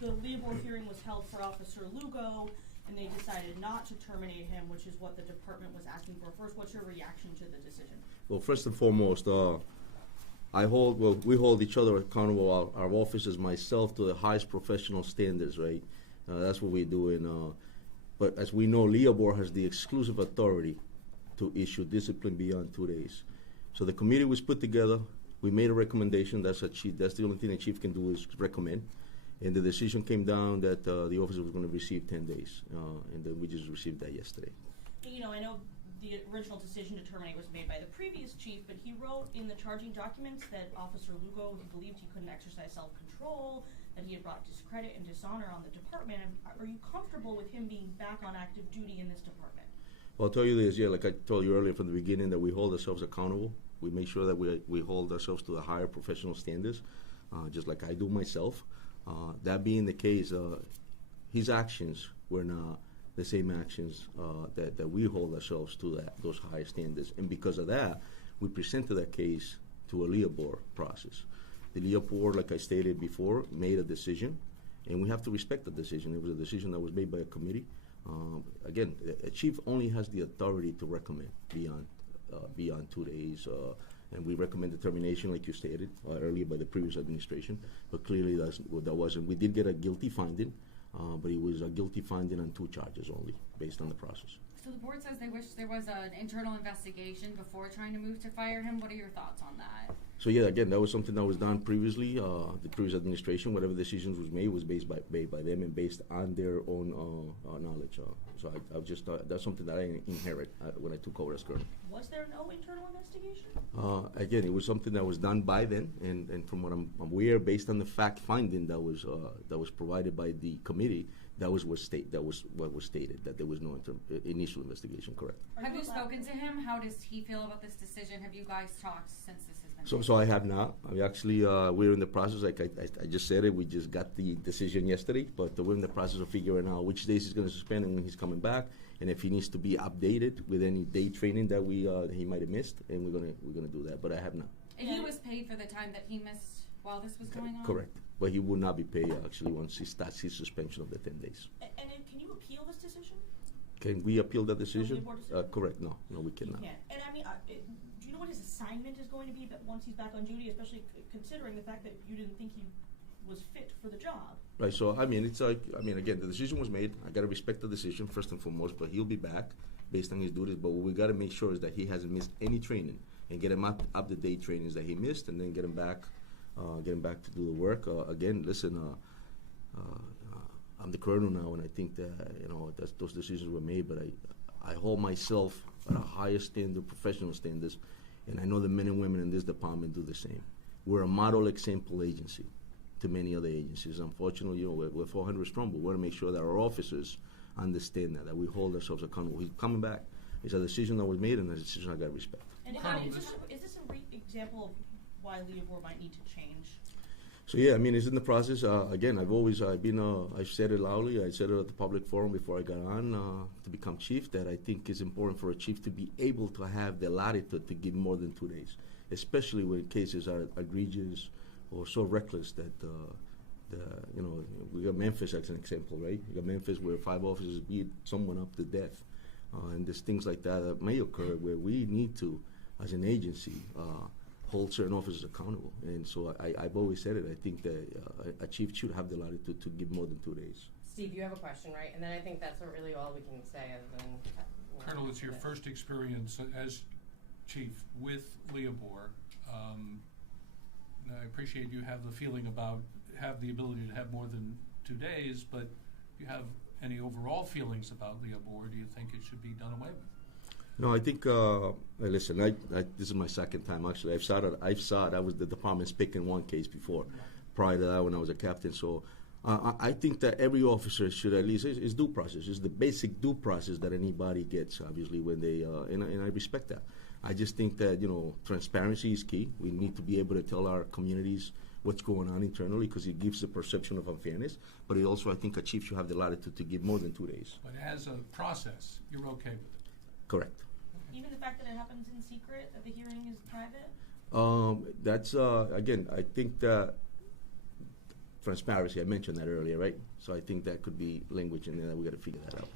the LEOBOR hearing was held for Officer Lugo, and they decided not to terminate him, which is what the department was asking for. First, what's your reaction to the decision? Well, first and foremost, we hold each other accountable, our officers, myself, to the highest professional standards, right? That's what we do. But as we know, LEOBOR has the exclusive authority to issue discipline beyond 2 days. So the committee was put together. We made a recommendation. That's the only thing the chief can do is recommend. And the decision came down that the officer was going to receive 10 days. And then we just received that yesterday. You know, I know the original decision to terminate was made by the previous chief, but he wrote in the charging documents that Officer Lugo, he believed he couldn't exercise self-control, that he had brought discredit and dishonor on the department. Are you comfortable with him being back on active duty in this department? Well, I'll tell you this, yeah, like I told you earlier from the beginning, that we hold ourselves accountable. We make sure that we hold ourselves to the higher professional standards, just like I do myself. That being the case, his actions were not the same actions that we hold ourselves to those higher standards. And because of that, we presented that case to a LEOBOR process. The LEOBOR, like I stated before, made a decision, and we have to respect the decision. It was a decision that was made by a committee. Again, a chief only has the authority to recommend beyond 2 days, and we recommend termination, like you stated earlier, by the previous administration. But clearly, that wasn't. We did get a guilty finding, but it was a guilty finding on 2 charges only, based on the process. So the board says they wish there was an internal investigation before trying to move to fire him. What are your thoughts on that? So yeah, again, that was something that was done previously. The previous administration, whatever decisions was made, was made by them and based on their own knowledge. So I just that's something that I inherit when I took over as colonel. Was there no internal investigation? Again, it was something that was done by them, and from what I'm aware, based on the fact finding that was provided by the committee, that was what was stated, that there was no initial investigation. Correct. Have you spoken to him? How does he feel about this decision? Have you guys talked since this has been? So I have not. I actually we're in the process. Like I just said it. We just got the decision yesterday, but we're in the process of figuring out which days he's going to suspend and when he's coming back, and if he needs to be updated with any day training that he might have missed, and we're gonna do that. But I have not. And he was paid for the time that he missed while this was going on? Correct. But he will not be paid actually once he starts his suspension of the 10 days. And can you appeal this decision? Can we appeal that decision? Decision? Correct. No, we cannot. You can't. And I mean, do you know what his assignment is going to be once he's back on duty, especially considering the fact that you didn't think he was fit for the job? Right. So I mean, it's like again, the decision was made. I got to respect the decision first and foremost. But he'll be back based on his duties. But what we got to make sure is that he hasn't missed any training and get him up to date trainings that he missed, and then get him back to do the work. Again, listen. I'm the colonel now, and I think that those decisions were made. But I hold myself at a higher standard, professional standards, and I know the men and women in this department do the same. We're a model example agency to many other agencies. Unfortunately, we're 400 strong, but we want to make sure that our officers understand that we hold ourselves accountable. He's coming back. It's a decision that was made, and a decision I got to respect. And is this an example of why LEOBOR might need to change? So yeah, I mean, it's in the process. Again, I've said it loudly. I said it at the public forum before I got on to become chief, that I think it's important for a chief to be able to have the latitude to give more than 2 days, especially when cases are egregious or so reckless that we got Memphis as an example, right? We got Memphis where 5 officers beat someone up to death, and there's things like that may occur where we need to, as an agency, hold certain officers accountable. And so I've always said it. I think that a chief should have the latitude to give more than 2 days. Steve, you have a question, right? And then I think that's really all we can say other than... Colonel, it's your first experience as chief with LEOBOR. I appreciate you have the ability to have more than 2 days, but do you have any overall feelings about LEOBOR? Do you think it should be done away with? No, I think, listen, this is my second time, actually. I was the department's pick in one case before, prior to that when I was a captain. So I think that every officer should at least, it's due process. It's the basic due process that anybody gets, obviously, when they, and I respect that. I just think that, transparency is key. We need to be able to tell our communities what's going on internally, because it gives the perception of unfairness. But it also, I think a chief should have the latitude to give more than 2 days. But as a process, you're okay with it? Correct. Even the fact that it happens in secret, that the hearing is private? That's, again, I think that transparency. I mentioned that earlier, right? So I think that could be language in there that we got to figure that out.